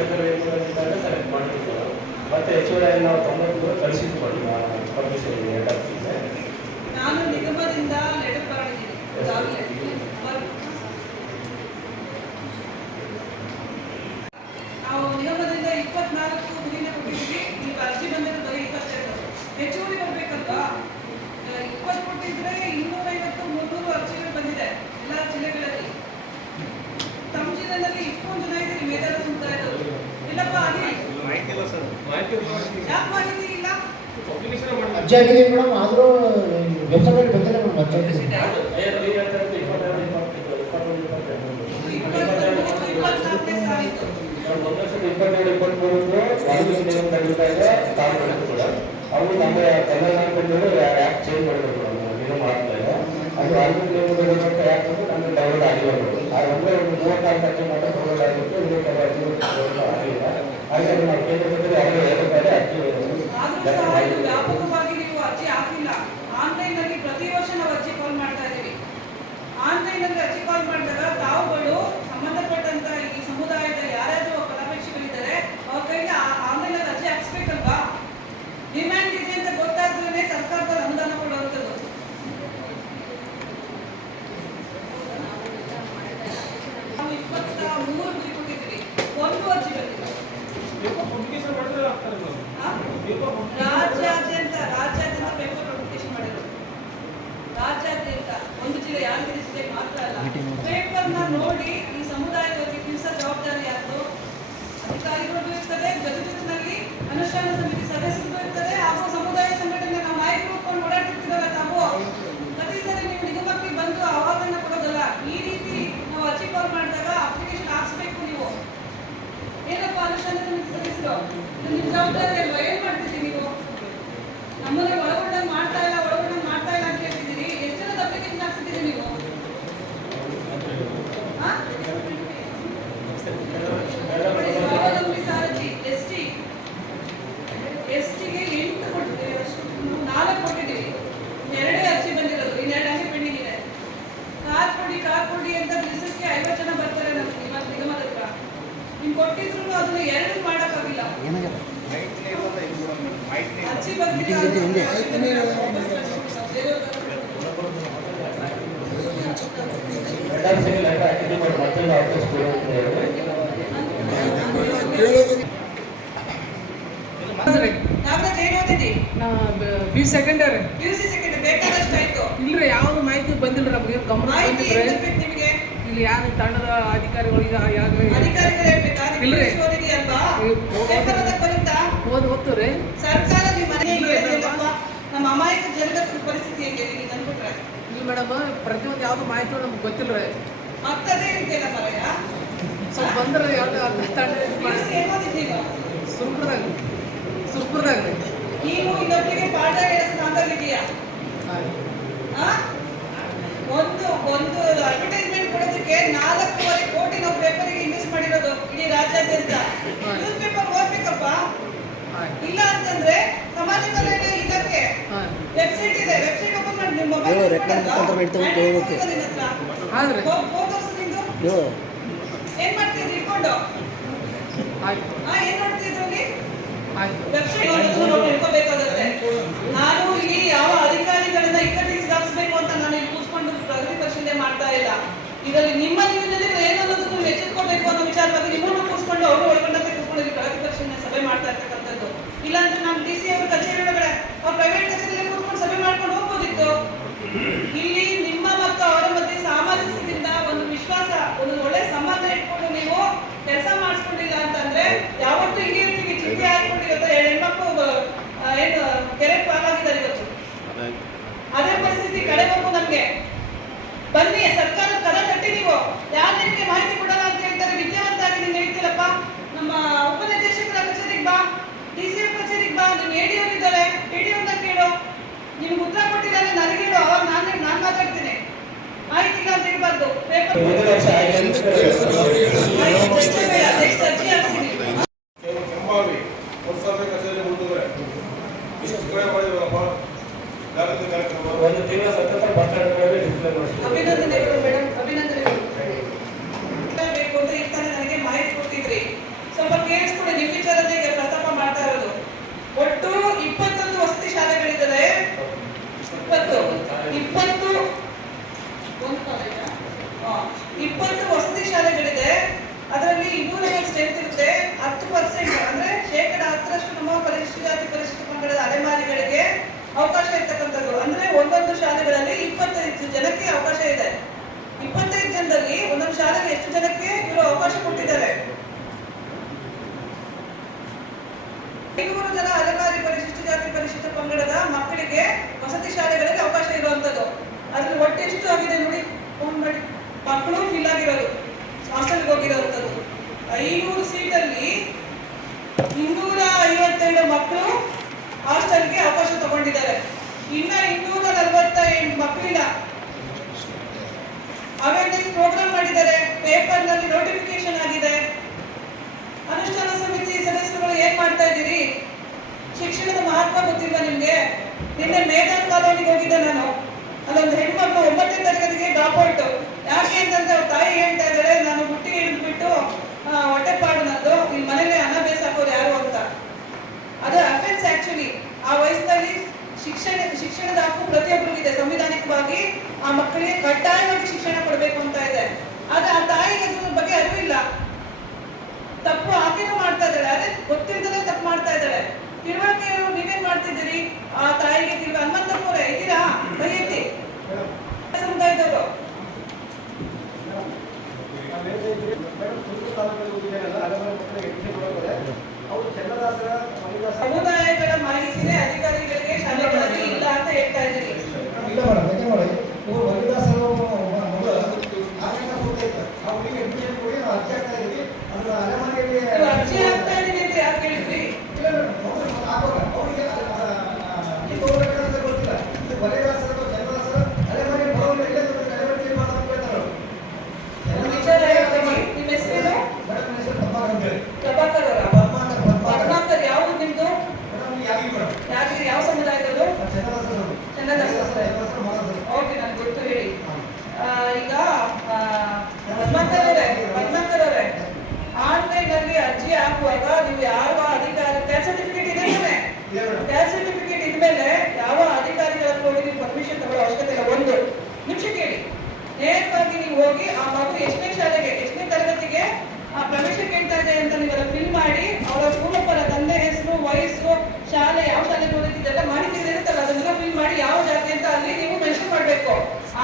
Medical variation select ಮಾಡಿರ್ತೀವಿ ನಾವು. ಮತ್ತೆ ಎಚ್ ನಾವು ತೊಂಬತ್ತು ಕಳಿಸಿದ್ವಿ ಪರ್ಮಿಷನ್ ನಾನು ನಿಗಮದಿಂದ ಲೆಟರ್ ಬರೆದಿದ್ದೀನಿ ಈಗಾಗಲೇ. ನಾವು ನಿಗಮದಿಂದ ಇಪ್ಪತ್ನಾಲ್ಕು ದಿನ ಕೊಟ್ಟಿದ್ವಿ ಈಗ ಅರ್ಜಿ ಬಂದಿದ್ದು ಬರೀ ಇಪ್ಪತ್ತೆರಡು ಹೆಚ್ಚುವರಿ ಬರ್ಬೇಕಲ್ವಾ ಇಪ್ಪತ್ತು ಕೊಟ್ಟಿದ್ರೆ ಇನ್ನೂರೈವತ್ತು ಅರ್ಜಿ ಆಗಿದೆ ಮೇಡಮ್, ಆದರೂ ವೆಬ್ಸೈಟಲ್ಲಿ ಬಂದಿಲ್ಲ ಮೇಡಮ್ ಅರ್ಜಿ ಇಪ್ಪತ್ತೆರಡು ಮಾಡಿದ್ರು ಕೂಡ ಅವರು ನಮ್ಮ ಕನ್ನಡ ಆ್ಯಪ್ ಚೇಂಜ್ ಮಾಡಬೇಕು ನಮ್ಮ ನಿಗಮ ಆದ್ಮೇಲೆ ಅದು ತೆಗೆದಂಥ ಆ್ಯಪ್ ನಮಗೆ ಡೌನ್ಲೋಡ್ ಆಗಿಲ್ಲ ಆ ಒಂದೇ ಮೂವತ್ತಾರು ಗಂಟೆ ಮಾತ್ರ ಡೌನ್ಲೋಡ್ ಡೌನ್ಲೋಡ್ ಆಗಿಲ್ಲ ಹಾಗಾಗಿ ಕೇಂದ್ರದಲ್ಲಿ ಅವರೇ ಹೇಳಿದ್ದಾರೆ ಅರ್ಜಿ ಆದ್ರೂ ಸಹ ಇದು ವ್ಯಾಪಕವಾಗಿ ನೀವು ಅರ್ಜಿ ಹಾಕಿಲ್ಲ ಆನ್ಲೈನ್ ಅಲ್ಲಿ ಪ್ರತಿ ವರ್ಷ ನಾವು ಅರ್ಜಿ ಕಾಲ್ ಮಾಡ್ತಾ ಇದ್ದೀವಿ ಆನ್ಲೈನ್ ಅಲ್ಲಿ ಅರ್ಜಿ ಕಾಲ್ ಮಾಡಿದಾಗ ತಾವುಗಳು ಸಂಬಂಧಪಟ್ಟಂತ ಈ ಸಮುದಾಯದ ಯಾರ್ಯಾರು ಫಲಾಪೇಕ್ಷಿಗಳಿದ್ದಾರೆ ಅವ್ರ ಕೈಲಿ ಆನ್ಲೈನ್ ಅಲ್ಲಿ ಅರ್ಜಿ ಹಾಕ್ಸ್ಬೇಕಲ್ವಾ ಡಿಮ್ಯಾಂಡ್ ಇದೆ ಅಂತ ಗೊತ್ತಾದ್ರೇನೆ ಸರ್ಕಾರದ ಅನುದಾನ ಕೊಡುವಂಥದ್ದು ನಾವು ಇಪ್ಪತ್ತ ಮೂರು ಗುರಿ ಕೊಟ್ಟಿದ್ದೀವಿ ಒಂದು ಅರ್ಜಿ ಬಂದಿಲ್ಲ ಆ? ರಾಜ್ಯಾದ್ಯಂತ ರಾಜ್ಯಾದ್ಯಂತ ಪೇಪರ್ ಅಪ್ಲಿಕೇಶನ್ ಮಾಡಿದ್ರು ರಾಜ್ಯಾದ್ಯಂತ ಒಂದು ಜಿಲ್ಲೆ ಯಾದಗಿರಿ ಜಿಲ್ಲೆ ಮಾತ್ರ ಅಲ್ಲ. ಪೇಪರ್ನ ನೋಡಿ ಈ ಸಮುದಾಯದವರಿಗೆ ತಿಳಿಸೋ ಜವಾಬ್ದಾರಿ ಯಾರು ಅಧಿಕಾರಿಗಳು ಇರ್ತದೆ ಜೊತೆ ಜೊತೆನಲ್ಲಿ ಅನುಷ್ಠಾನ ಸಮಿತಿ ಸದಸ್ಯರು ಇರ್ತದೆ ಹಾಗೂ ಸಮುದಾಯ ಸಂಘಟನೆ ನಾವು ನಾಯಕರು ಹೊತ್ಕೊಂಡು ಓಡಾಡ್ತಿರ್ತೀವಲ್ಲ ತಾವು? ಪ್ರತಿ ಸರಿ ನೀವು ನಿಗಮಕ್ಕೆ ಬಂದು ಅವಾಗನ್ನ ಕೊಡೋದಲ್ಲ. ಈ ರೀತಿ ನಾವು ಅರ್ಜಿ ಕಾಲ್ ಮಾಡಿದಾಗ ಅಪ್ಲಿಕೇಶನ್ ಹಾಕ್ಸ್ಬೇಕು ನೀವು. ಏನಪ್ಪ ಅನುಷ್ಠಾನ ಸಮಿತಿ ಸದಸ್ಯರು? ನಿಮ್ಮ ಜವಾಬ್ದಾರಿ ಅಲ್ವಾ ಏನ್ ಮಾಡ್ತಿದ್ದೀರಿ ನೀವು ನಮ್ಮನ್ನ ಒಳಗೊಂಡಂಗೆ ಮಾಡ್ತಾ ಇಲ್ಲ ಒಳಗೊಂಡಂಗೆ ಮಾಡ್ತಾ ಇಲ್ಲ ಅಂತ ಹೇಳ್ತಿದ್ದೀರಿ ಎಷ್ಟು ಜನದ ಅಪ್ಲಿಕೇಶನ್ ಹಾಕ್ಸಿದ್ದೀರಿ ನೀವು ಆ? ನೋಡಿ, ಸ್ವಾವಲಂಬಿ ಸಾರಥಿ ಎಸ್ ಟಿ ಎಸ್ ಟಿಗೆ ಎಂಟು ಕೊಟ್ಟಿದ್ದೀವಿ ಅಷ್ಟು ನಾಲ್ಕು ಕೊಟ್ಟಿದ್ದೀವಿ ಎರಡೇ ಅರ್ಜಿ ಬಂದಿರೋದು ಇನ್ನೆರಡು ಹಂಗೆ ಪೆಂಡಿಂಗ್ ಇದೆ ಕಾರ್ ಕೊಡಿ ಕಾರ್ ಕೊಡಿ ಅಂತ ದಿವಸಕ್ಕೆ ಐವತ್ತು ಜನ ಬರ್ತಾರೆ ನಮ್ಮ ನಿಗಮ ನಿಗಮದ ಹತ್ರ ನಿಮ್ಗೆ ಕೊಟ್ಟಿದ್ರು ಅದನ್ನ ಎರಡು ಮಾಡೋಕ್ಕಾಗಿಲ್ಲ ಅರ್ಜಿ ಬಂದಿಲ್ಲ ಹೆಡ್ ಆಫೀಸಿಗೆ ಲೆಟರ್ ಹಾಕಿದ್ವಿ ಬಟ್ ಮತ್ತೊಂದು ಆಫೀಸ್ ಕೊಡು ಅಂತ ಹೇಳಿದ್ರು ಓದಿದ್ದಿ ಬಿ ಸೆಕೆಂಡರಿ ಪಿ ಇಲ್ರಿ ಯಾವ ಮಾಹಿತಿ ಬಂದಿಲ್ಲ ನಮ್ಗೆ? ಗಮನ ಇಲ್ಲಿ ಯಾರು ತಂಡದ ಅಧಿಕಾರಿಗಳಿಗೆ ಯಾರು ಅಧಿಕಾರಿಗಳು ಹೇಳ್ಬೇಕಾ ಇಲ್ರಿ. ಓದ್ ರೀ ಸರ್ಕಾರ ನಿಮ್ಮ ಅಮಾಯಕ ಜನರ ಪರಿಸ್ಥಿತಿ ಹೇಗೆ ನಿಮಗೆ ಅನ್ಬಿಟ್ರೆ ಇಲ್ಲಿ ಮೇಡಮ್ ಪ್ರತಿಯೊಂದು ಯಾವ್ದು ಮಾಹಿತಿ ನಮ್ಗೆ ಗೊತ್ತಿಲ್ಲ ಮತ್ತದೇ ರೀತಿಯಲ್ಲ ಮರಯ್ಯ ಸ್ವಲ್ಪ ಬಂದ್ರೆ ಯಾವ್ದು ಸುರ್ಪುರದಾಗ ಸುರ್ಪುರದಾಗ ನೀವು ನೀನು ಇನ್ನೊಬ್ಬರಿಗೆ ಪಾಠ ಹೇಳೋ ಇದೆಯಾ? ಒಂದು ಒಂದು ಅಡ್ವರ್ಟೈಸ್ಮೆಂಟ್ ಕೊಡೋದಕ್ಕೆ ನಾಲ್ಕೂವರೆ ಕೋಟಿ ನಾವು ಪೇಪರಿಗೆ ಇನ್ವೆಸ್ಟ್ ಮಾಡಿರೋದು ಇಡೀ ರಾಜ್ಯಾದ್ಯಂತ. ನ್ಯೂಸ್ ಪೇಪರ್ ಓದ್ಬೇಕಪ್ಪ. ಇಲ್ಲ ಅಂತಂದ್ರೆ ಸಮಾಜ ಕಲ್ಯಾಣ ಹಾಂ. ವೆಬ್ಸೈಟ್ ಇದೆ. ವೆಬ್ಸೈಟ್ ಓಪನ್ ಮಾಡಿ. ನಿಮ್ಮ ಮೊಬೈಲ್ ರೆಕಾರ್ಡ್ ಮುಖಾಂತರ ಉಂಟು, ಹೇಳೋಕೆ. ಆದ್ರೆ? ಫೋಟೋಸ್ ನಿಂದು? ಏನ್ ಮಾಡ್ತಿದ್ರಿ? ಇಟ್ಕೊಂಡು? ಆಯ್ತು. ಆ ಏನ್ ಮಾಡ್ತಿದ್ರು ಆಯ್ತು. ವೆಬ್ಸೈಟ್ ತಿಳ್ಕೋಬೇಕಾಗುತ್ತೆ. ನಾನು ಇಲ್ಲಿ ಯಾವ ಅಧಿಕಾರಿಗಳನ್ನ ಇಕ್ಕಟ್ಟಿಗೆ ಸಿಗಾಕ್ಸ್ಬೇಕು ಅಂತ ನಾನು ಇಲ್ಲಿ ಕೂತ್ಕೊಂಡು ಪ್ರಗತಿ ಪರಿಶೀಲನೆ ಮಾಡ್ತಾ ಇಲ್ಲ. ಇದರಲ್ಲಿ ನಿಮ್ಮ ಜೀವನದಲ್ಲಿ ಏನನ್ನೋದನ್ನು ಎಚ್ಚೆತ್ಕೋಬೇಕು ಅನ್ನೋ ವಿಚಾರ ಬಗ್ಗೆ ನಿಮ್ಮನ್ನು ಕೂರಿಸ್ಕೊಂಡು ಅವರು ಒಳಗೊಂಡಂತೆ ಕೂತ್ಕೊಂಡು ಇಲ್ಲಿ ಪ್ರಗತಿ ಪರಿಶೀಲನೆ ಸಭೆ ಮಾಡ್ತಾ ಇರ್ತಕ್ಕಂಥದ್ದು ಇಲ್ಲಾಂದ್ರೆ ನಮ್ಮ ಡಿ ಸಿ ಅವ್ರ ಕಚೇರಿ ಒಳಗಡೆ ಅವ್ರ ಪ್ರೈವೇಟ್ ಕಚೇರಿಯಲ್ಲಿ ಕೂತ್ಕೊಂಡು ಸಭೆ ಮಾಡ್ಕೊಂಡು ಹೋಗ್ಬೋದಿತ್ತು ಇಲ್ಲಿ ನಿಮ್ಮ ಮತ್ತು ಅವರ ಮಧ್ಯೆ ಸಾಮರಸ್ಯದಿಂದ ಒಂದು ವಿಶ್ವಾಸ ಒಂದು ಒಳ್ಳೆ ಸಂಬಂಧ ಇಟ್ಕೊಂಡು ನೀವು ಕೆಲಸ ಮಾಡಿಸ್ಕೊಂಡಿಲ್ಲ ಅಂತಂದ್ರೆ ಯಾವತ್ತೂ ಹಿಂಗೆ ಇರ್ತೀವಿ ಚಿಂತೆ ಹಾಕೊಂಡಿರುತ್ತೆ ಎರಡು ಹೆಣ್ಮಕ್ಳು ಆ, ಏನು ಕೆರೆ ಪಾಲಾಗಿದ್ದಾರೆ ಇವತ್ತು ಅದೇ ಪರಿಸ್ಥಿತಿ ಕಡೆವರೆಗೂ ನಮ್ಗೆ ಬನ್ನಿ ಸರ್ಕಾರ ಕದ ತಟ್ಟಿ ನೀವು ಯಾರು ನಿಮ್ಗೆ ಮಾಹಿತಿ ಕೊಡಲ್ಲ ಅಂತ ಹೇಳ್ತಾರೆ ವಿದ್ಯಾವಂತ ಆಗಿ ನೀನು ಹೇಳ್ತೀರಪ್ಪ ನಮ್ಮ ಉಪನಿರ್ದೇಶಕರ ಕಚೇರಿಗೆ ಬಾ ಡಿ ಸಿ ಎಫ್ ಕಚೇರಿಗೆ ಬಾ ನಿಮ್ಮ ಎ ಡಿ ಅವ್ರು ಇದ್ದಾರೆ ಎ ಡಿ ಅವ್ರನ್ನ ಕೇಳು ನಿಮ್ಗೆ ಉತ್ತರ ಕೊಟ್ಟಿಲ್ಲ ಅಂದ್ರೆ ನನಗೆ ನಾನು ನಾನು ಮಾತಾಡ್ತೀನಿ ಮಾಹಿತಿ ಇಲ್ಲ ಅಂತ ಹೇಳ್ಬಾರ್ದು ಪೇಪರ್ ನಿನ್ನೆ ಮೇಘನ್ ಕಾಲೇಜಿಗೆ ಹೋಗಿದ್ದೆ ನಾನು. ಅಲ್ಲೊಂದು ಹೆಣ್ಮಕ್ಳು ಒಂಬತ್ತನೇ ತರಗತಿಗೆ ಡ್ರಾಪ್ ಔಟ್ ಯಾಕೆ ಅಂತಂದ್ರೆ ಅವ್ರ ತಾಯಿ ಹೇಳ್ತಾ ಇದ್ದಾಳೆ ನಾನು ಹುಟ್ಟಿ ಹಿಡಿದ್ಬಿಟ್ಟು ಹೊಟ್ಟೆ ಪಾಡು ನಂದು ನಿಮ್ಮ ಮನೇಲಿ ಹಣ ಬೇಸಾಕೋರು ಯಾರು ಅಂತ. ಅದು ಅಫೆನ್ಸ್ ಆಕ್ಚುಲಿ ಆ ವಯಸ್ಸಲ್ಲಿ ಶಿಕ್ಷಣ, ಶಿಕ್ಷಣದ ಹಕ್ಕು ಪ್ರತಿಯೊಬ್ಬರಿಗಿದೆ ಸಂವಿಧಾನಿಕವಾಗಿ ಆ ಮಕ್ಕಳಿಗೆ ಕಡ್ಡಾಯವಾಗಿ ಶಿಕ್ಷಣ ಕೊಡಬೇಕು ಅಂತ ಎಷ್ಟನೇ ಶಾಲೆಗೆ ಎಷ್ಟನೇ ತರಗತಿಗೆ ಪ್ರವೇಶ ಕೇಳ್ತಾ ಇದೆ ಅಂತ ನೀವೆಲ್ಲ ಫಿಲ್ ಮಾಡಿ ಅವರ ಪೂರ್ವಪರ ತಂದೆ ಹೆಸರು ವಯಸ್ಸು ಶಾಲೆ ಯಾವ ಶಾಲೆ ಓದಿದ್ದೆಲ್ಲ ಮಾಹಿತಿ ಇರುತ್ತಲ್ಲ ಅದನ್ನೆಲ್ಲ ಫಿಲ್ ಮಾಡಿ ಯಾವ ಜಾತಿ ಅಂತ ಅಲ್ಲಿ ನೀವು ಮೆನ್ಷನ್ ಮಾಡಬೇಕು.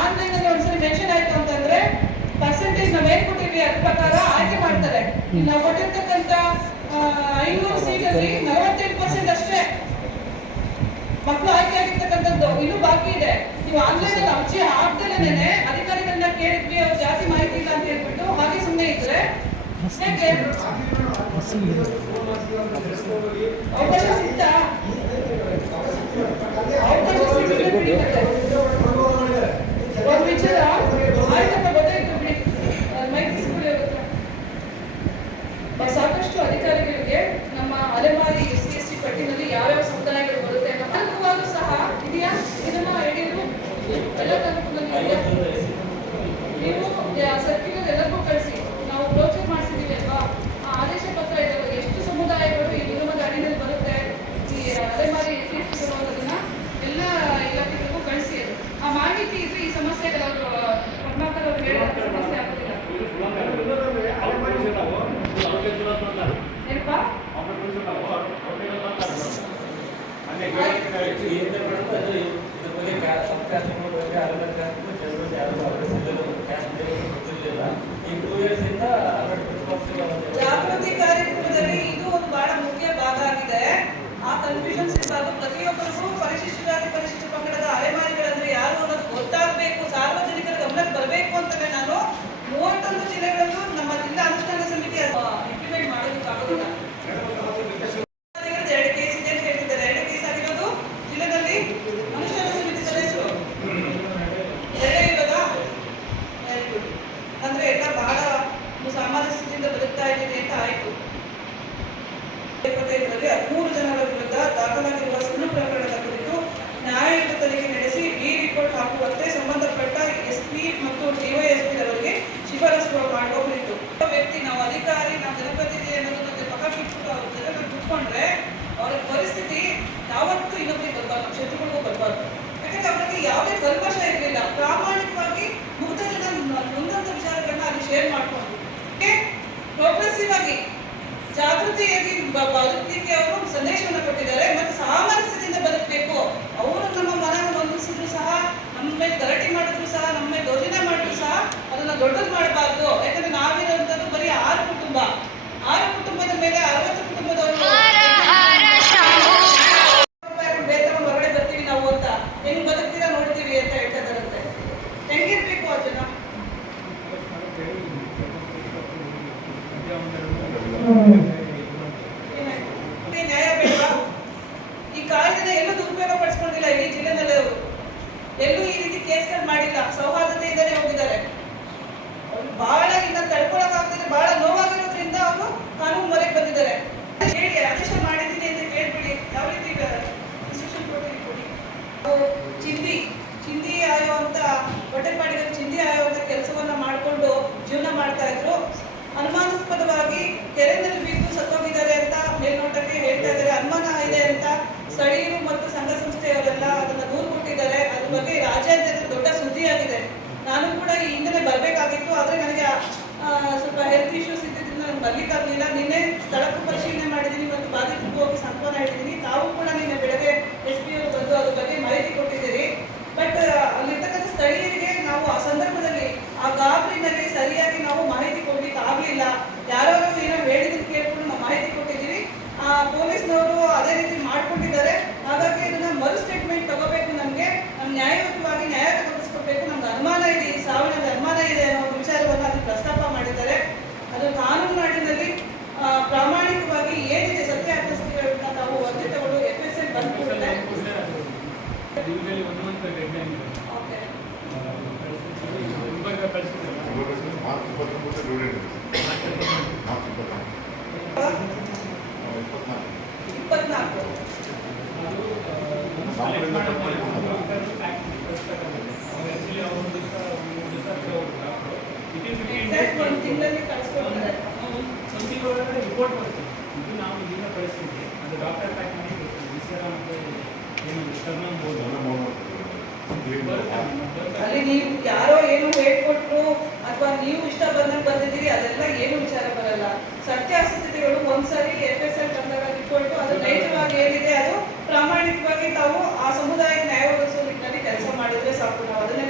ಆನ್ಲೈನ್ ಅಲ್ಲಿ ಒಂದ್ಸರಿ ಮೆನ್ಷನ್ ಆಯ್ತು ಅಂತಂದ್ರೆ ಪರ್ಸೆಂಟೇಜ್ ನಾವು ಏನ್ ಕೊಟ್ಟಿವಿ ಅದ್ರ ಪ್ರಕಾರ ಆಯ್ಕೆ ಮಾಡ್ತಾರೆ. ನಾವು ಕೊಟ್ಟಿರ್ತಕ್ಕಂತ ಐನೂರು ಸೀಟಲ್ಲಿ ನಲವತ್ತೆಂಟು ಪರ್ಸೆಂಟ್ ಅಷ್ಟೇ ಮಕ್ಕಳು ಆಯ್ಕೆ ಆಗಿರ್ತಕ್ಕಂಥದ್ದು ಇನ್ನೂ ಬಾಕಿ ಇದೆ. ನೀವು ಆನ್ಲೈನ್ ಅಲ್ಲಿ ಅರ್ಜಿ ಹಾಕ್ದಲೇನೆ ಅದಕ್ಕೆ ಕೇಳಿದ್ವಿ, ಅವ್ರ ಜಾತಿ ಮಾಹಿತಿ ಇಲ್ಲ ಅಂತ ಹೇಳ್ಬಿಟ್ಟು ಹಾಗೆ ಸುಮ್ಮನೆ ಇದ್ರೆ. ಹೇಗೆ ಅವಕಾಶ ಸಿಗ್ತಾ? ಅವಕಾಶ ಸಿಗ್ತಾ? ಸುಖದಿಂದ ಬದುಕ್ತಾ ಇದ್ದೀನಿ ಅಂತ ಆಯ್ತು. ಇಪ್ಪತ್ತೈದರಲ್ಲಿ ಹದಿಮೂರು ಜನರ ವಿರುದ್ಧ ದಾಖಲಾಗಿರುವ ಸುಳ್ಳು ಪ್ರಕರಣದ ಕುರಿತು ನ್ಯಾಯಯುತ ತನಿಖೆ ನಡೆಸಿ ಈ ರಿಪೋರ್ಟ್ ಹಾಕುವಂತೆ ಸಂಬಂಧಪಟ್ಟ ಎಸ್ಪಿ ಮತ್ತು ಡಿವೈಎಸ್ಪಿ ಅವರಿಗೆ ಶಿಫಾರಸು ಮಾಡುವ ಕುರಿತು. ವ್ಯಕ್ತಿ, ನಾವು ಅಧಿಕಾರಿ, ನಾವು ಜನಪ್ರತಿನಿಧಿ ಅನ್ನೋದ್ರ ಬಗ್ಗೆ ಪಕ್ಕ ಬಿಟ್ಟು ಅವ್ರ ಜನರನ್ನು ಅವರ ಪರಿಸ್ಥಿತಿ ಯಾವತ್ತೂ ಇನ್ನೊಬ್ಬರಿಗೆ so ಮಾರ್ಚ್ ಇಪ್ಪತ್ತೊಂಬತ್ತು ಡ್ಯೂರೇಟ್ ಮಾರ್ಚ್ ಇಪ್ಪತ್ತೊಂಬತ್ತು ಇಪ್ಪತ್ನಾಲ್ಕು. ಇಪ್ಪತ್ನಾಲ್ಕು ಅಲ್ಲಿ ನೀವು ಯಾರೋ ಏನು ಹೇಳ್ಕೊಟ್ರು ಅಥವಾ ನೀವು ಇಷ್ಟ ಬಂದಾಗ ಬಂದಿದ್ದೀರಿ, ಅದೆಲ್ಲ ಏನು ವಿಚಾರ ಬರಲ್ಲ. ಸತ್ಯಾಸತ್ಯತೆಗಳು ಒಂದ್ಸರಿ ಎಫ್ ಎಸ್ ಎಲ್ ಬಂದಾಗ ಇಟ್ಕೊಂಡು ಅದು ನೈಜವಾಗಿ ಏನಿದೆ, ಅದು ಪ್ರಾಮಾಣಿಕವಾಗಿ ತಾವು ಆ ಸಮುದಾಯ ನ್ಯಾಯ ಒದಗಿಸುವ ನಿಟ್ಟಿನಲ್ಲಿ ಕೆಲಸ ಮಾಡಿದ್ರೆ ಸಾಕು. ನಾವು ಅದನ್ನ